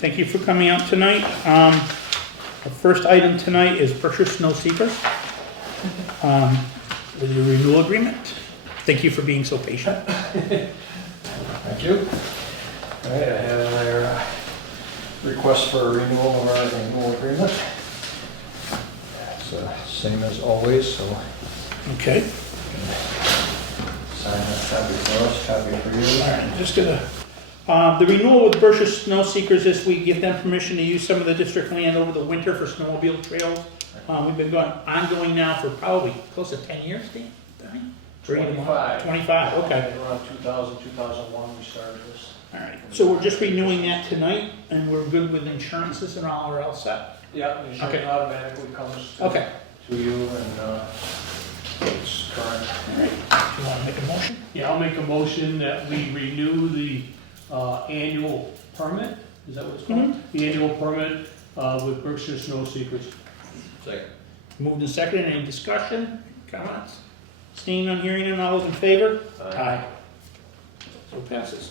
Thank you for coming out tonight. Our first item tonight is Berkshire Snow Seekers with your renewal agreement. Thank you for being so patient. Thank you. All right, I have our request for a renewal of our renewal agreement. It's same as always, so Okay. sign that copy for us, copy for you. All right, just gonna, the renewal with Berkshire Snow Seekers is we give them permission to use some of the district land over the winter for snowmobile trails. We've been ongoing now for probably close to 10 years, Steve? 25. 25, okay. Around 2000, 2001 we started this. All right, so we're just renewing that tonight, and we're good with insurances and all, we're all set? Yeah, the insurance Okay. automatically comes Okay. to you and it's current. All right, do you want to make a motion? Yeah, I'll make a motion that we renew the annual permit, is that what it's called? The annual permit with Berkshire Snow Seekers. Second. Moved and seconded, any discussion, comments? Seeing none, hearing none, all those in favor? Aye. So it passes.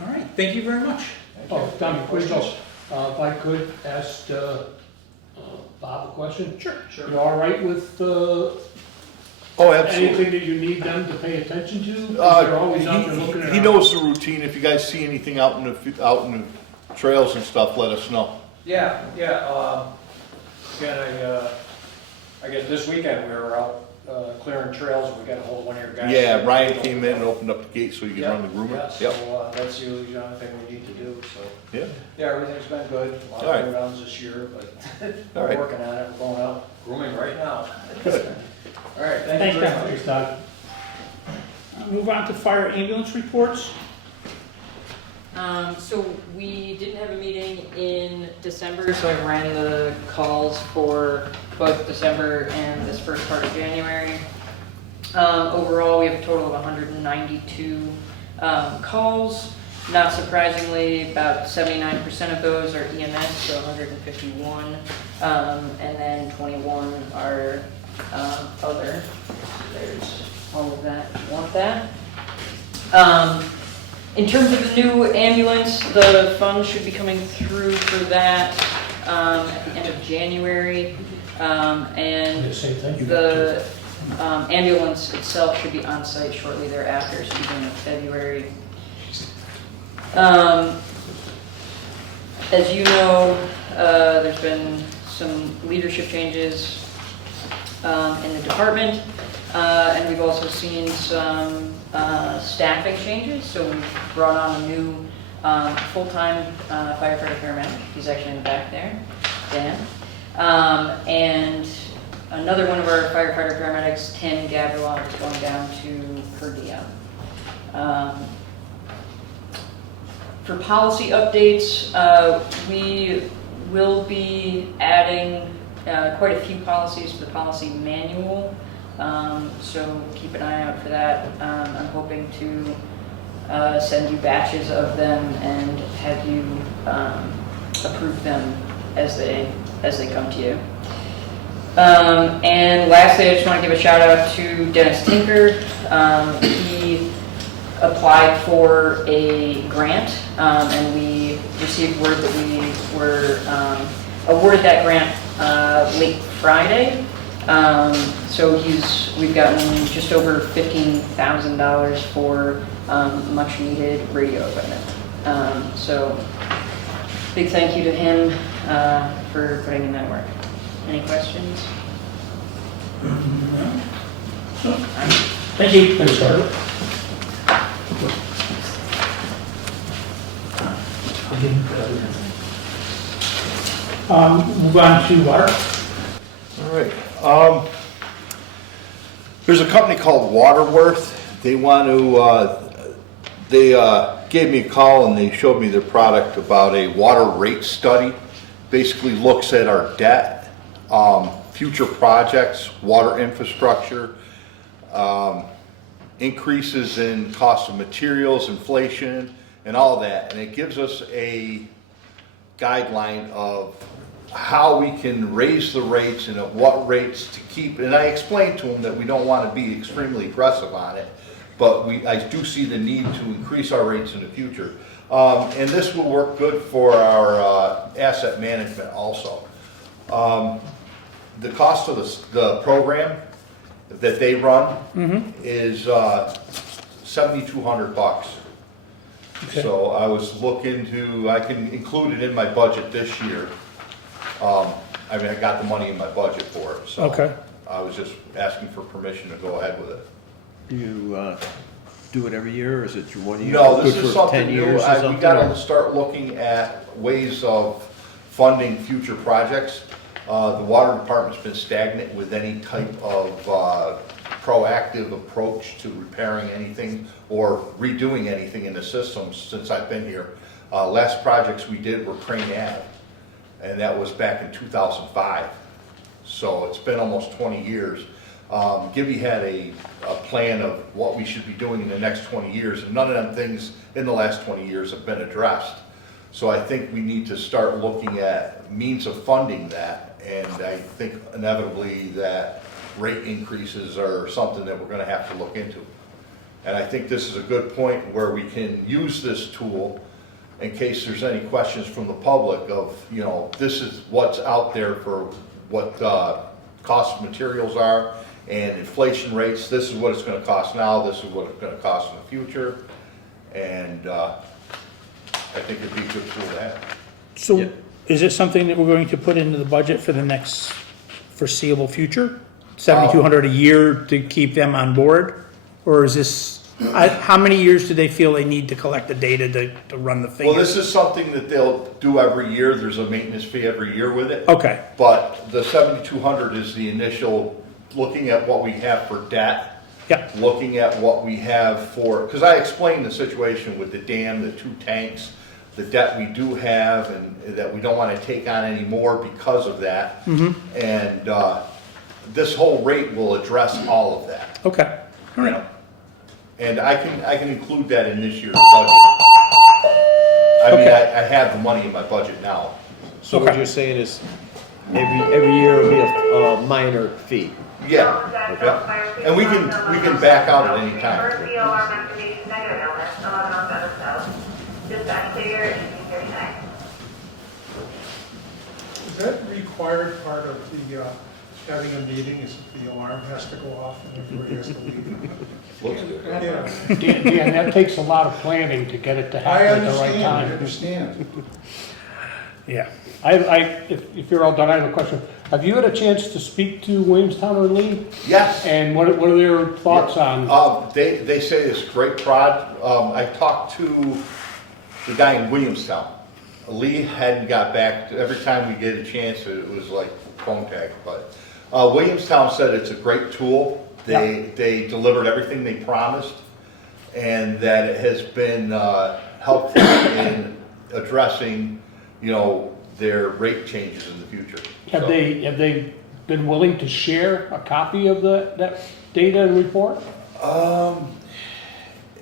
All right, thank you very much. Oh, Tommy, quick, if I could ask Bob a question? Sure. You all right with Oh, absolutely. anything that you need them to pay attention to? 'Cause they're always out there looking at He our- knows the routine. If you guys see anything out in the trails and stuff, let us know. Yeah, again, I guess this weekend we were out clearing trails, and we got a hold of one of your guys. Yeah, Ryan came in and opened up the gate so you could Yeah, run the groomer. yeah, Yep. so that's usually the only thing we need to do, so. Yeah. Yeah, everything's been good, a lot All right. of rounds this year, but All we're right. working on it, we're going out grooming right now. Good. All right, Thanks, thank you very Tom. much. Thanks, Todd. Move on to fire ambulance reports. So we didn't have a meeting in December, so I ran the calls for both December and this first part of January. Overall, we have a total of 192 calls. Not surprisingly, about 79% of those are EMS, so 151, and then 21 are other. There's all of that. Want that? In terms of the new ambulance, the funds should be coming through for that at the end of January. And The same thing. the ambulance itself should be on site shortly thereafter, so beginning of February. As you know, there's been some leadership changes in the department, and we've also seen some staffing changes. So we've brought on a new full-time firefighter paramedic. He's actually in the back there, Dan. And another one of our firefighter paramedics, Tim Gavrilov, is going down to per diem. For policy updates, we will be adding quite a few policies to the policy manual, so keep an eye out for that. I'm hoping to send you batches of them and have you approve them as they come to you. And lastly, I just want to give a shout out to Dennis Tinker. He applied for a grant, and we received word that we were awarded that grant late Friday. So we've gotten just over $15,000 for much needed radio equipment. So big thank you to him for putting in that work. Any questions? Thank you. Thanks, Carter. Move on to water. All right. There's a company called Waterworth. They want to, they gave me a call and they showed me their product about a water rate study. Basically looks at our debt, future projects, water infrastructure, increases in cost of materials, inflation, and all that. And it gives us a guideline of how we can raise the rates and at what rates to keep. And I explained to them that we don't want to be extremely aggressive on it, but I do see the need to increase our rates in the future. And this will work good for our asset management also. The cost of the program that they run is $7,200. Okay. So I was looking to, I can include it in my budget this year. I mean, I got the money in my budget for it, so. Okay. I was just asking for permission to go ahead with it. Do you do it every year, or is it 1 year? No, this Good is for something 10 new. years or We something, gotta or- start looking at ways of funding future projects. The water department's been stagnant with any type of proactive approach to repairing anything or redoing anything in the system since I've been here. Last projects we did were Crane Ave, and that was back in 2005. So it's been almost 20 years. Gibby had a plan of what we should be doing in the next 20 years, and none of them things in the last 20 years have been addressed. So I think we need to start looking at means of funding that, and I think inevitably that rate increases are something that we're gonna have to look into. And I think this is a good point where we can use this tool in case there's any questions from the public of, you know, this is what's out there for what cost of materials are and inflation rates. This is what it's gonna cost now, this is what it's gonna cost in the future. And I think it'd be a good tool to have. So Yeah. is it something that we're going to put into the budget for the next foreseeable future? 7,200 a year to keep them on board? Or is this, how many years do they feel they need to collect the data to run the Well, figures? this is something that they'll do every year. There's a maintenance fee every year with it. Okay, But the 7,200 is the initial, looking at what we have for debt, yeah, looking at what we have for, because I explained the situation with the dam, the 2 tanks, the debt we do have, and that we don't want to take on any more because of that. And this whole rate will address all of that. okay, all you right. know? And I can include that in this year's budget. I mean, Okay. I have the money in my budget now. So what Okay. you're saying is, every year will be a minor fee? Yeah, yeah. And we can back out at any time. Is that required part of the, having a meeting, is that the alarm has to go off and everybody has to leave? Looks good. Yeah, Dan, that takes a lot of planning to get it to I happen at the right understand, I time. understand. Yeah. If you're all done, I have a question. Have you had a chance to speak to Williamstown and Lee? Yes. And what are their thoughts on? They say it's a great prod. I talked to the guy in Williamstown. Lee hadn't got back. Every time we get a chance, it was like phone tag. But Williamstown said it's a great tool. They delivered everything they promised, and that it has been helpful in addressing, you know, their rate changes in the future. Have So- they been willing to share a copy of that data and report?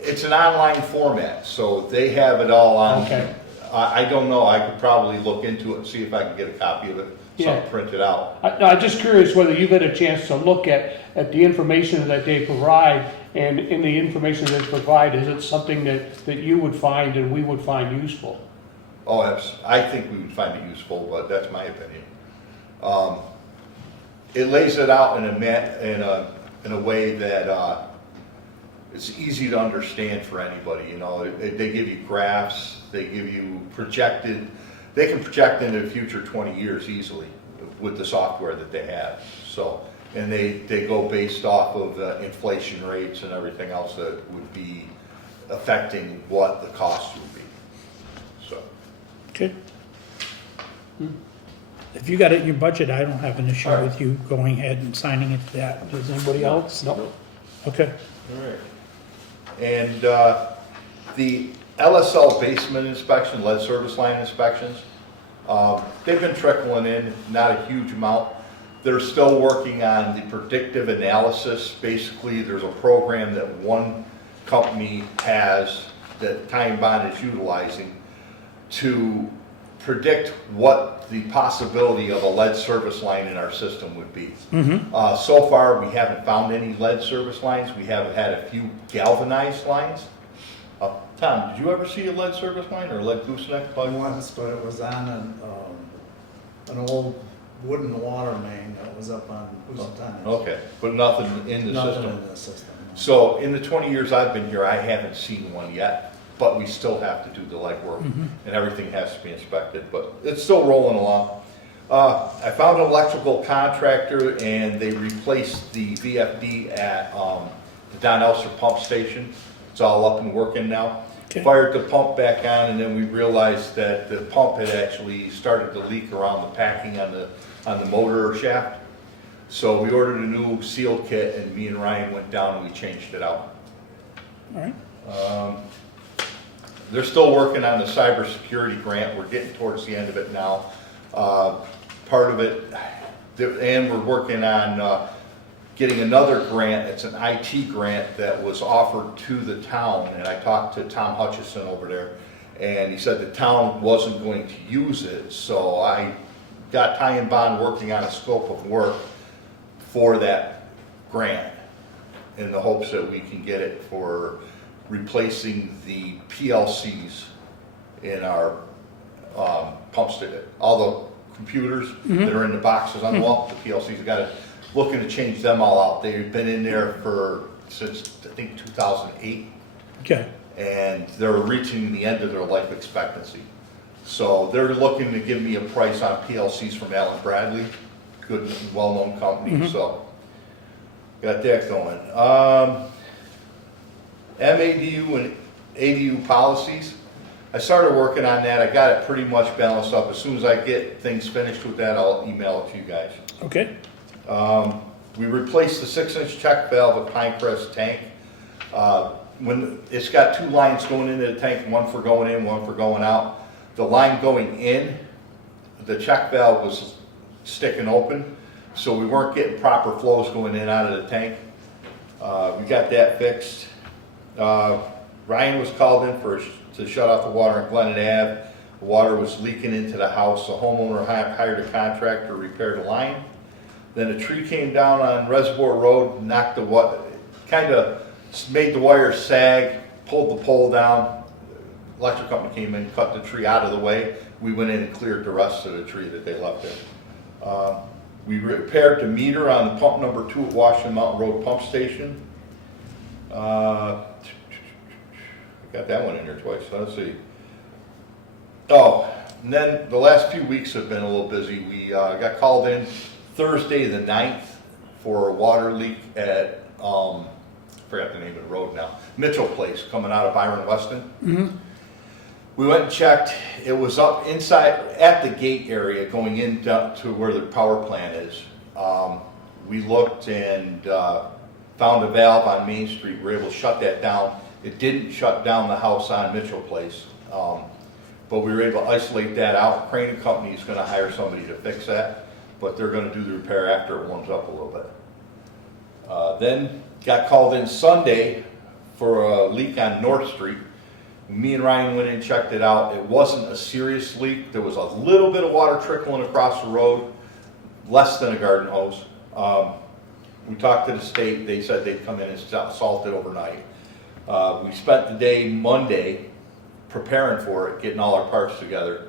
It's an online format, so they have it all on. Okay. I don't know, I could probably look into it and see if I can get a copy of it, Yeah. something printed out. I'm just curious whether you've had a chance to look at the information that they provide, and in the information they provide, is it something that you would find and we would find useful? Oh, I think we would find it useful, but that's my opinion. It lays it out in a way that it's easy to understand for anybody, you know. They give you graphs, they give you they can project into the future 20 years easily with the software that they have. So, and they go based off of inflation rates and everything else that would be affecting what the cost would be. So, Okay. If you got it in your budget, I don't have an issue All right. with you going ahead and signing it to that. Does anybody else? No. Okay. All right. And the LSL basement inspection, lead service line inspections, they've been trickling in, not a huge amount. They're still working on the predictive analysis. Basically, there's a program that one company has that Time Bond is utilizing to predict what the possibility of a lead service line in our system would be. So far, we haven't found any lead service lines. We have had a few galvanized lines. Tom, did you ever see a lead service line or a lead gooseneck plug? Once, but it was on an old wooden water main that was up on Williamstown. Okay, but nothing in the Nothing system. in the system. No. So in the 20 years I've been here, I haven't seen one yet, but we still have to do the legwork and everything has to be inspected, but it's still rolling along. I found an electrical contractor and they replaced the VFD at the Don Elser pump station. It's all up and working now. Okay. Fired the pump back on and then we realized that the pump had actually started to leak around the packing on the motor shaft. So we ordered a new seal kit and me and Ryan went down and we changed it out. All right. They're still working on the cybersecurity grant. We're getting towards the end of it now. Part of it, and we're working on getting another grant. It's an IT grant that was offered to the town. And I talked to Tom Hutchison over there and he said the town wasn't going to use it. So I got Ty and Bond working on a scope of work for that grant in the hopes that we can get it for replacing the PLCs in our pump station. All the computers that are in the boxes on the wall, the PLCs, got to looking to change them all out. They've been in there since I think 2008, Okay. and they're reaching the end of their life expectancy. So they're looking to give me a price on PLCs from Allen Bradley, good, well-known company. So got that going. MADU and ADU policies. I started working on that. I got it pretty much balanced up. As soon as I get things finished with that, I'll email it to you guys. Okay. We replaced the 6-inch check valve at Pinecrest tank. When it's got two lines going into the tank, one for going in, one for going out. The line going in, the check valve was sticking open, so we weren't getting proper flows going in and out of the tank. We got that fixed. Ryan was called in to shut off the water on Glennon Ave. The water was leaking into the house. The homeowner hired a contractor to repair the line. Then a tree came down on Reservoir Road, knocked the water, kind of made the wire sag, pulled the pole down. Electric company came in, cut the tree out of the way. We went in and cleared the rest of the tree that they left there. We repaired the meter on the pump number 2 at Washington Mountain Road Pump Station. I got that one in there twice, so let's see. Oh, and then the last few weeks have been a little busy. We got called in Thursday the 9th for a water leak at, I forgot the name of the road now, Mitchell Place, coming out of Byron Weston. We went and checked. It was up inside, at the gate area going in to where the power plant is. We looked and found a valve on Main Street. We were able to shut that down. It didn't shut down the house on Mitchell Place, but we were able to isolate that out. Crane Company is going to hire somebody to fix that, but they're going to do the repair after it warms up a little bit. Then got called in Sunday for a leak on North Street. Me and Ryan went in and checked it out. It wasn't a serious leak. There was a little bit of water trickling across the road, less than a garden hose. We talked to the state. They said they'd come in and salt it overnight. We spent the day Monday preparing for it, getting all our parts together,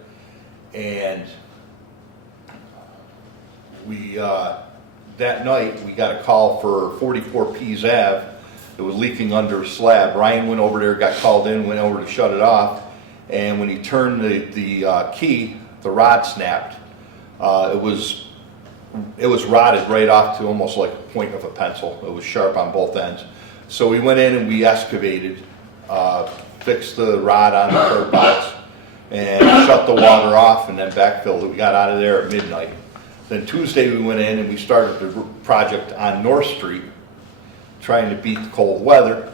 and we that night we got a call for 44 Pease Ave. It was leaking under a slab. Ryan went over there, got called in, went over to shut it off, and when he turned the key, the rod snapped. It was rotted right off to almost like a point of a pencil. It was sharp on both ends. So we went in and we excavated, fixed the rod on the curb box, and shut the water off and then backfilled it. We got out of there at midnight. Then Tuesday we went in and we started the project on North Street, trying to beat the cold weather.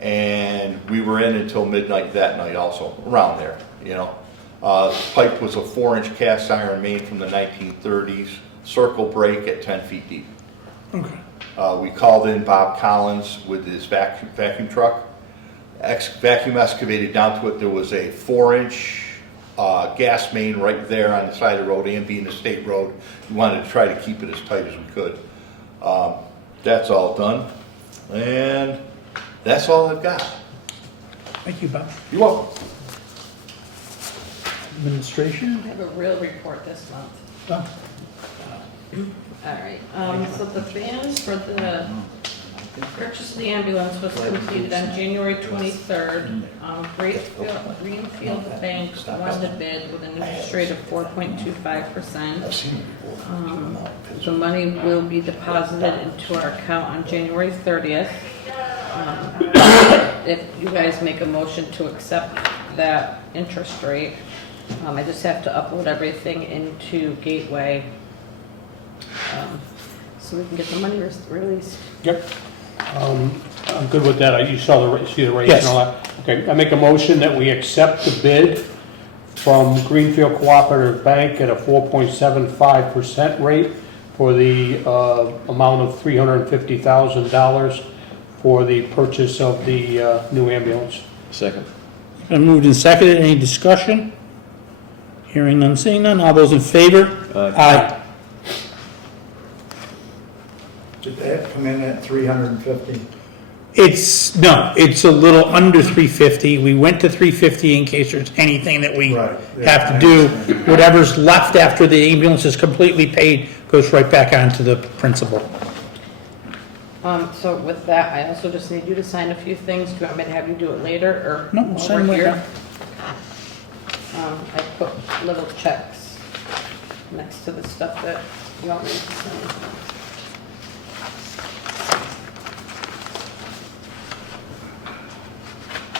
And we were in until midnight that night also, around there, you know. The pipe was a 4-inch cast iron main from the 1930s, circle break at 10 feet deep. Okay. We called in Bob Collins with his vacuum truck. Vacuum excavated down to it. There was a 4-inch gas main right there on the side of the road, and being a state road, we wanted to try to keep it as tight as we could. That's all done, and that's all I've got. Thank you, Bob. You're welcome. Administration? I have a real report this month. Done. All right, so the plans for the purchase of the ambulance was completed on January 23rd. Greenfield Bank won the bid with an interest rate of 4.25%. The money will be deposited into our account on January 30th. If you guys make a motion to accept that interest rate, I just have to upload everything into Gateway, so we can get the money released. Yep. I'm good with that. You saw see the rates Yes. and all that? Okay, I make a motion that we accept the bid from Greenfield Cooperative Bank at a 4.75% rate for the amount of $350,000 for the purchase of the new ambulance. Second. Been moved and seconded. Any discussion? Hearing none, seeing none. All those in favor? Aye. Did that come in at 350? It's a little under 350. We went to 350 in case there's anything that we Right. have to do. Whatever's left after the ambulance is completely paid goes right back onto the principal. So with that, I also just need you to sign a few things. Do you want me to have you do it later, or No, while sign we're right here? now. I put little checks next to the stuff that you want me to sign.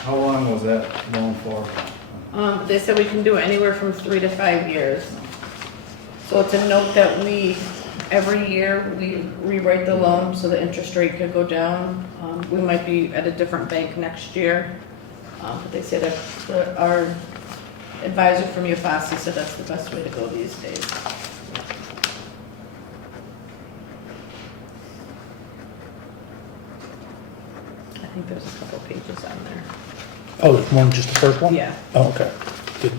How long was that loan for? They said we can do it anywhere from 3 to 5 years. So it's a note that every year, we rewrite the loan so the interest rate could go down. We might be at a different bank next year. But they said that our advisor from UFASI said that's the best way to go these days. I think there's a couple pages on there. Oh, there's more than just the first one? Yeah. Oh, okay. Good.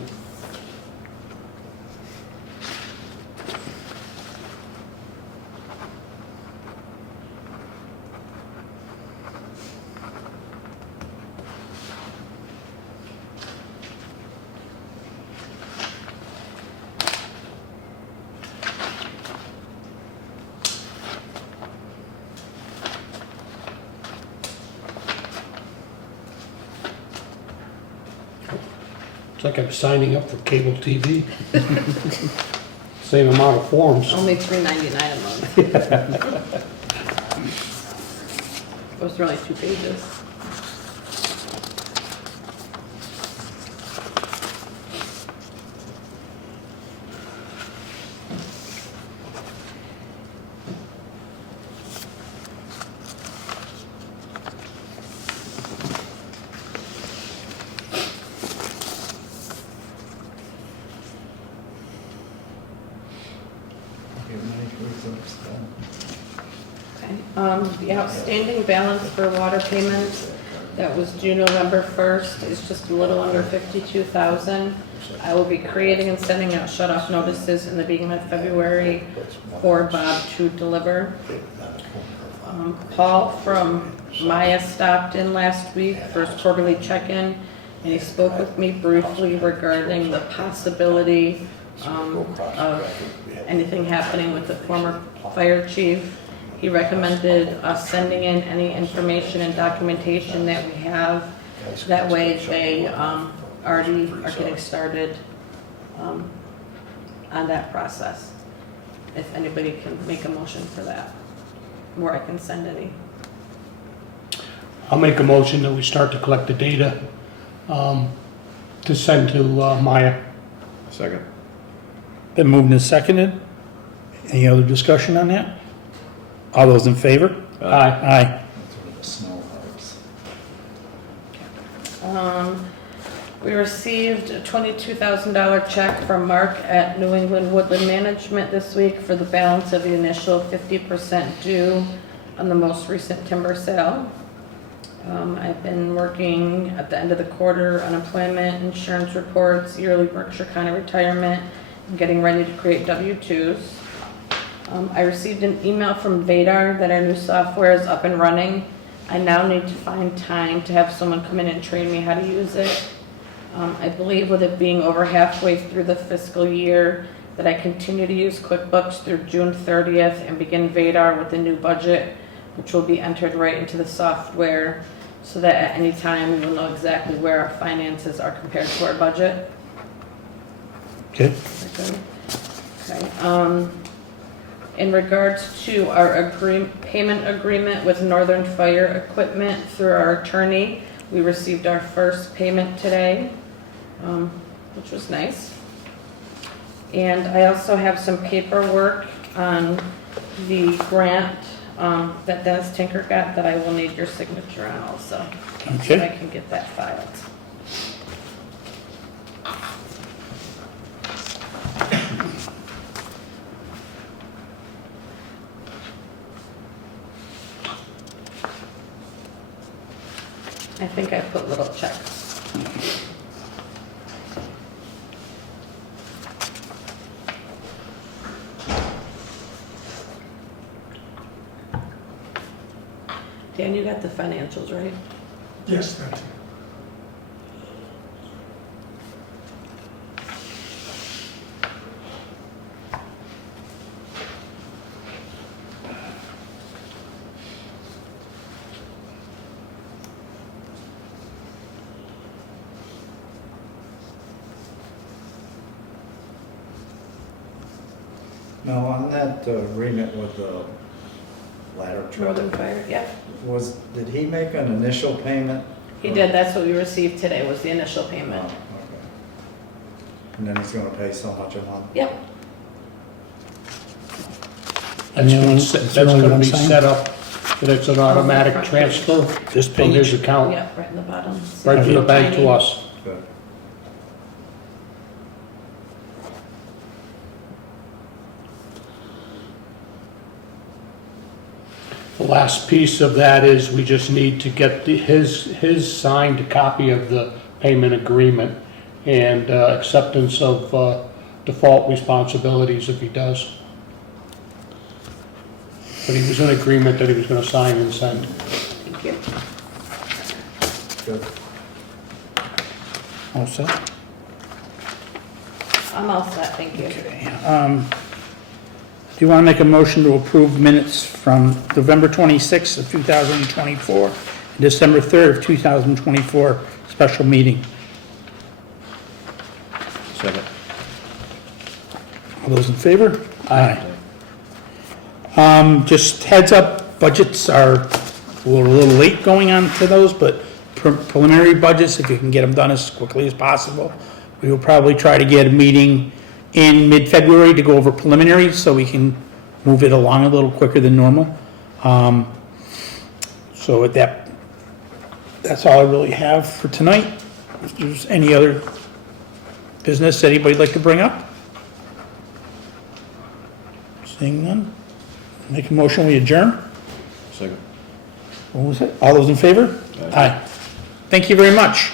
It's like I'm signing up for cable TV. Same amount of forms. Only $3.99 a month. Those are only 2 pages. The outstanding balance for water payments that was due November 1st is just a little under $52,000. I will be creating and sending out shut-off notices in the beginning of February for Bob to deliver. Paul from Maya stopped in last week for his quarterly check-in, and he spoke with me briefly regarding the possibility of anything happening with the former fire chief. He recommended us sending in any information and documentation that we have. That way they already are getting started on that process. If anybody can make a motion for that, or I can send any. I'll make a motion that we start to collect the data to send to Maya. Second. Been moved and seconded. Any other discussion on that? All those in favor? Aye. Aye. That's where the snow helps. We received a $22,000 check from Mark at New England Woodland Management this week for the balance of the initial 50% due on the most recent timber sale. I've been working at the end of the quarter, unemployment, insurance reports, yearly Berkshire County retirement, and getting ready to create W-2s. I received an email from Vadar that our new software is up and running. I now need to find time to have someone come in and train me how to use it. I believe with it being over halfway through the fiscal year, that I continue to use QuickBooks through June 30th and begin Vadar with the new budget, which will be entered right into the software, so that at any time we will know exactly where our finances are compared to our budget. Okay. Okay. In regards to our payment agreement with Northern Fire Equipment through our attorney, we received our first payment today, which was nice. And I also have some paperwork on the grant that Dennis Tinker got that I will need your signature on also. So Okay. I can get that filed. I think I put little checks. Dan, you got the financials, right? Yes, thank you. Now, on that agreement with the ladder truck, Northern Fire, yeah. did he make an initial payment? He did, that's what we received today, was the initial Oh, payment. okay. And then he's gonna pay so much a month? Yep. That's Anyone- gonna is there that's only gonna one be sign? set up, that it's an automatic transfer This from his page? account, Yeah, right in the bottom. right from the bank to Tiny. us. Good. The last piece of that is we just need to get his signed copy of the payment agreement and acceptance of default responsibilities if he does. But he was in agreement that he was gonna sign and send. Thank you. Good. All set? I'm all set, thank you. Okay. Do you want to make a motion to approve minutes from November 26th of 2024 and December 3rd of 2024 special meeting? Second. All those in favor? Aye. Just heads up, budgets are a little late going on to those, but preliminary budgets, if you can get them done as quickly as possible. We will probably try to get a meeting in mid-February to go over preliminaries so we can move it along a little quicker than normal. So with that, that's all I really have for tonight. If there's any other business anybody'd like to bring up? Seeing none? Make a motion, we adjourn? Second. What was it? All those in favor? Aye. Thank you very much.